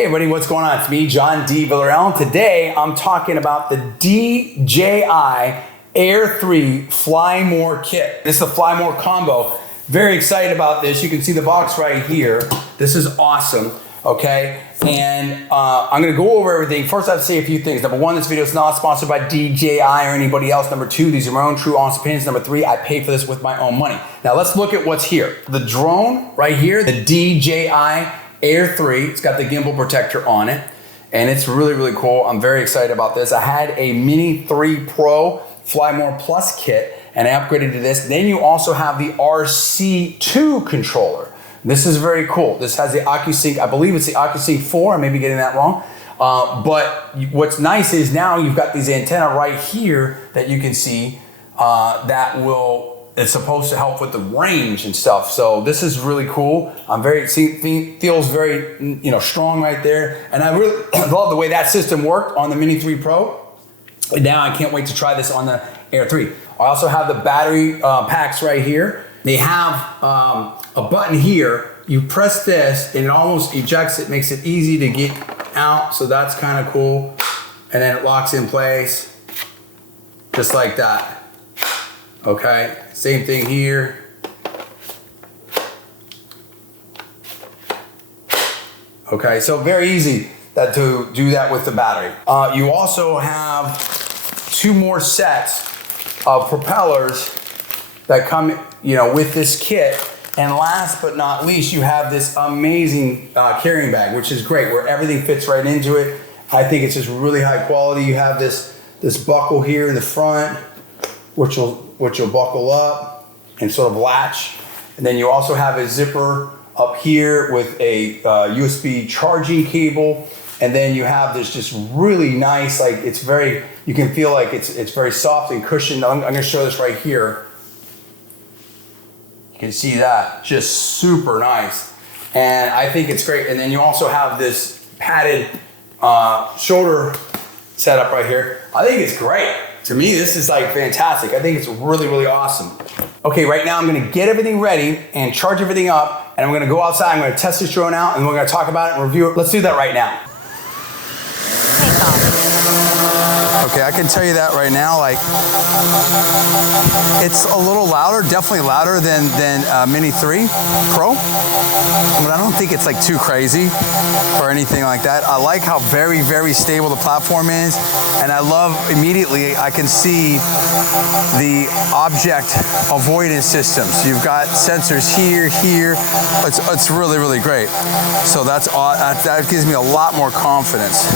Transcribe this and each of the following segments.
Hey everybody, what's going on? It's me, John D. Villarreal. Today I'm talking about the DJI Air 3 Fly More kit. This is the Fly More combo. Very excited about this. You can see the box right here. This is awesome, okay? And I'm gonna go over everything. First, I have to say a few things. Number one, this video is not sponsored by DJI or anybody else. Number two, these are my own true honest opinions. Number three, I paid for this with my own money. Now let's look at what's here. The drone right here, the DJI Air 3, it's got the gimbal protector on it, and it's really, really cool. I'm very excited about this. I had a Mini 3 Pro Fly More Plus kit, and I upgraded to this. Then you also have the RC2 controller. This is very cool. This has the OcuSync, I believe it's the OcuSync 4, I may be getting that wrong. But what's nice is now you've got these antenna right here that you can see it's supposed to help with the range and stuff. So this is really cool. Feels very, strong right there. And I really love the way that system worked on the Mini 3 Pro. And now I can't wait to try this on the Air 3. I also have the battery packs right here. They have a button here. You press this and it almost ejects it, makes it easy to get out. So that's kind of cool. And then it locks in place just like that. Okay, same thing here. Okay, so very easy to do that with the battery. You also have two more sets of propellers that come, with this kit. And last but not least, you have this amazing carrying bag, which is great, where everything fits right into it. I think it's just really high quality. You have this buckle here in the front, which will buckle up and sort of latch. And then you also have a zipper up here with a USB charging cable. And then you have this just really nice, you can feel like it's very soft and cushioned. I'm gonna show this right here. You can see that, just super nice. And I think it's great. And then you also have this padded shoulder setup right here. I think it's great. To me, this is fantastic. I think it's really, really awesome. Okay, right now I'm gonna get everything ready and charge everything up, and I'm gonna go outside, I'm gonna test this drone out, and we're gonna talk about it and review it. Let's do that right now. Okay, I can tell you that right now, it's a little louder, definitely louder than Mini 3 Pro, but I don't think it's too crazy or anything like that. I like how very, very stable the platform is, and I love immediately I can see the object avoidance systems. You've got sensors here. It's really, really great. So that gives me a lot more confidence.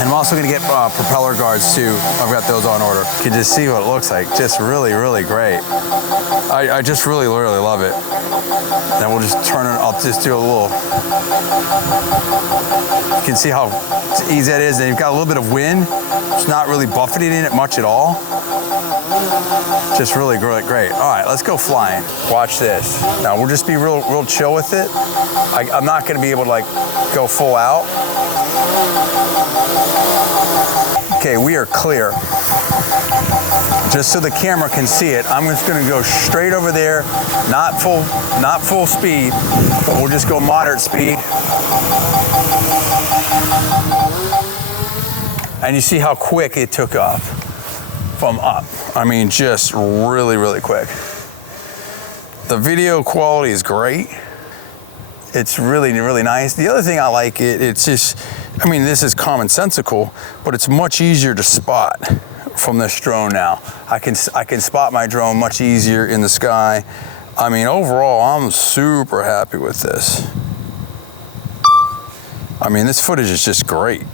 And I'm also gonna get propeller guards too. I've got those on order. You can just see what it looks like. Just really, really great. I just really, really love it. Then we'll just turn it, I'll just do a little, you can see how easy that is. And you've got a little bit of wind. It's not really buffeting in it much at all. Just really, really great. All right, let's go flying. Watch this. Now we'll just be real chill with it. I'm not gonna be able to go full out. Okay, we are clear. Just so the camera can see it, I'm just gonna go straight over there, not full speed, but we'll just go moderate speed. And you see how quick it took off from up. I mean, just really, really quick. The video quality is great. It's really, really nice. The other thing I like it's just, this is commonsensical, but it's much easier to spot from this drone now. I can spot my drone much easier in the sky. Overall, I'm super happy with this. This footage is just great.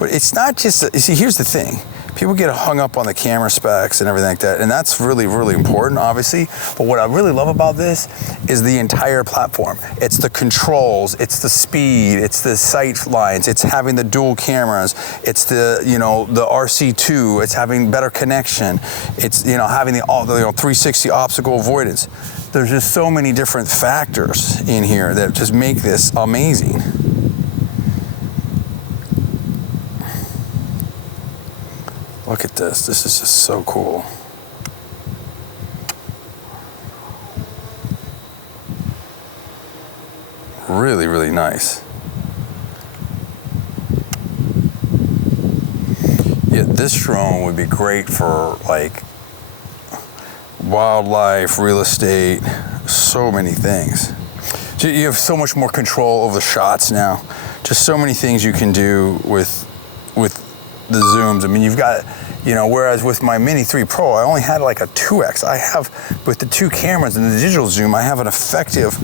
But it's not just, you see, here's the thing. People get hung up on the camera specs and everything like that, and that's really, really important, obviously. But what I really love about this is the entire platform. It's the controls, it's the speed, it's the sight lines, it's having the dual cameras, it's the the RC2, it's having better connection, it's having the 360 obstacle avoidance. There's just so many different factors in here that just make this amazing. Look at this. This is just so cool. really, really nice. Yeah, this drone would be great for like wildlife, real estate, so many things. So you have so much more control over the shots now. Just so many things you can do with the zooms. I mean, you've got, you know, whereas with my Mini 3 Pro, I only had like a 2X. I have, with the two cameras and the digital zoom, I have an effective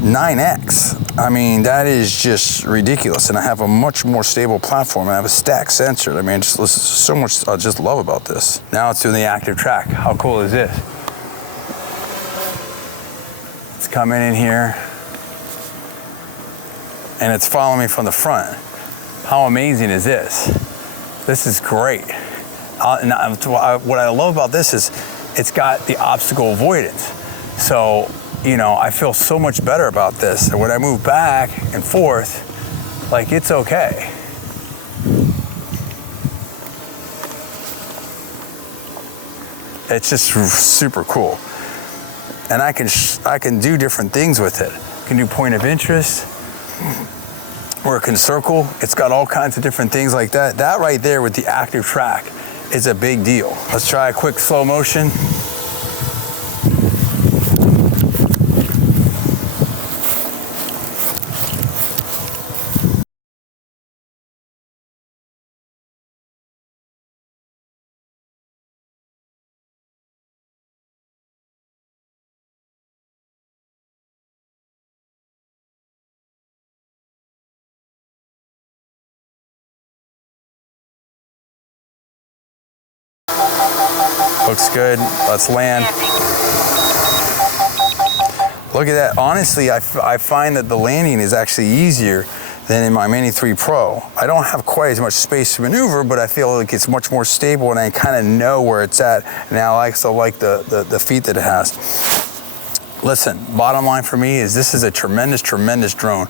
9X. I mean, that is just ridiculous. And I have a much more stable platform. I have a stack sensor. I mean, just so much I just love about this. Now it's doing the active track. How cool is this? It's coming in here and it's following me from the front. How amazing is this? This is great. What I love about this is it's got the obstacle avoidance. So, you know, I feel so much better about this. And when I move back and forth, like, it's okay. It's just super cool. And I can do different things with it. I can do point of interest, or it can circle. It's got all kinds of different things like that. That right there with the active track is a big deal. Let's try a quick slow motion. Looks good. Let's land. Look at that. Honestly, I find that the landing is actually easier than in my Mini 3 Pro. I don't have quite as much space to maneuver, but I feel like it's much more stable and I kind of know where it's at. And I also like the feet that it has. Listen, bottom line for me is this is a tremendous, tremendous drone.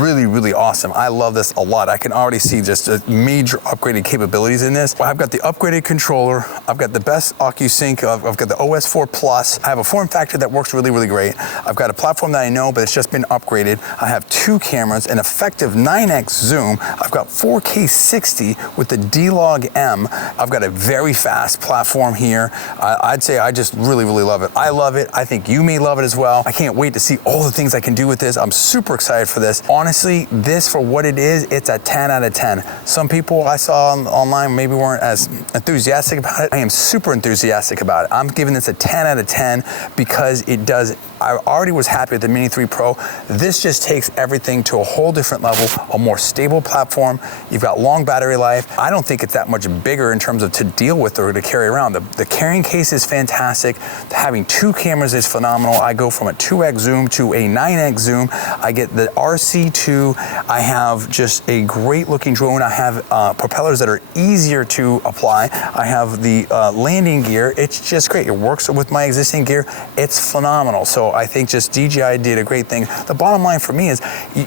Really, really awesome. I love this a lot. I can already see just major upgraded capabilities in this. I've got the upgraded controller. I've got the best OcuSync. I've got the OS 4 Plus. I have a form factor that works really, really great. I've got a platform that I know, but it's just been upgraded. I have two cameras, an effective 9X zoom. I've got 4K 60 with the D-Log M. I've got a very fast platform here. I'd say I just really, really love it. I love it. I think you may love it as well. I can't wait to see all the things I can do with this. I'm super excited for this. Honestly, this for what it is, it's a 10 out of 10. Some people I saw online maybe weren't as enthusiastic about it. I am super enthusiastic about it. I'm giving this a 10 out of 10 because it does. I already was happy with the Mini 3 Pro. This just takes everything to a whole different level, a more stable platform. You've got long battery life. I don't think it's that much bigger in terms of to deal with or to carry around. The carrying case is fantastic. Having two cameras is phenomenal. I go from a 2X zoom to a 9X zoom. I get the RC2. I have just a great looking drone. I have propellers that are easier to apply. I have the landing gear. It's just great. It works with my existing gear. It's phenomenal. So I think just DJI did a great thing. The bottom line for me is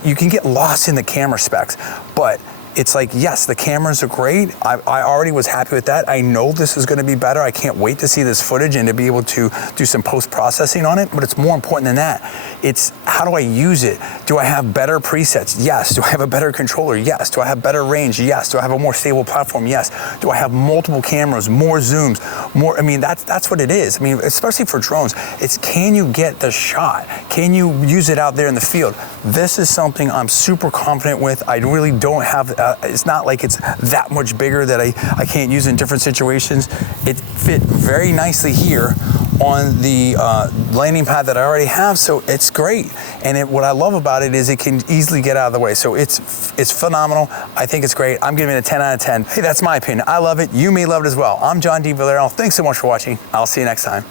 you can get lost in the camera specs, but it's like, yes, the cameras are great. I already was happy with that. I know this is gonna be better. I can't wait to see this footage and to be able to do some post-processing on it, but it's more important than that. It's how do I use it? Do I have better presets? Yes. Do I have a better controller? Yes. Do I have better range? Yes. Do I have a more stable platform? Yes. Do I have multiple cameras, more zooms, more? I mean, that's what it is. I mean, especially for drones, it's can you get the shot? Can you use it out there in the field? This is something I'm super confident with. I really don't have, it's not like it's that much bigger that I can't use in different situations. It fit very nicely here on the landing pad that I already have, so it's great. And what I love about it is it can easily get out of the way. So it's phenomenal. I think it's great. I'm giving it a 10 out of 10. Hey, that's my opinion. I love it. You may love it as well. I'm John D. Villarreal. Thanks so much for watching. I'll see you next time.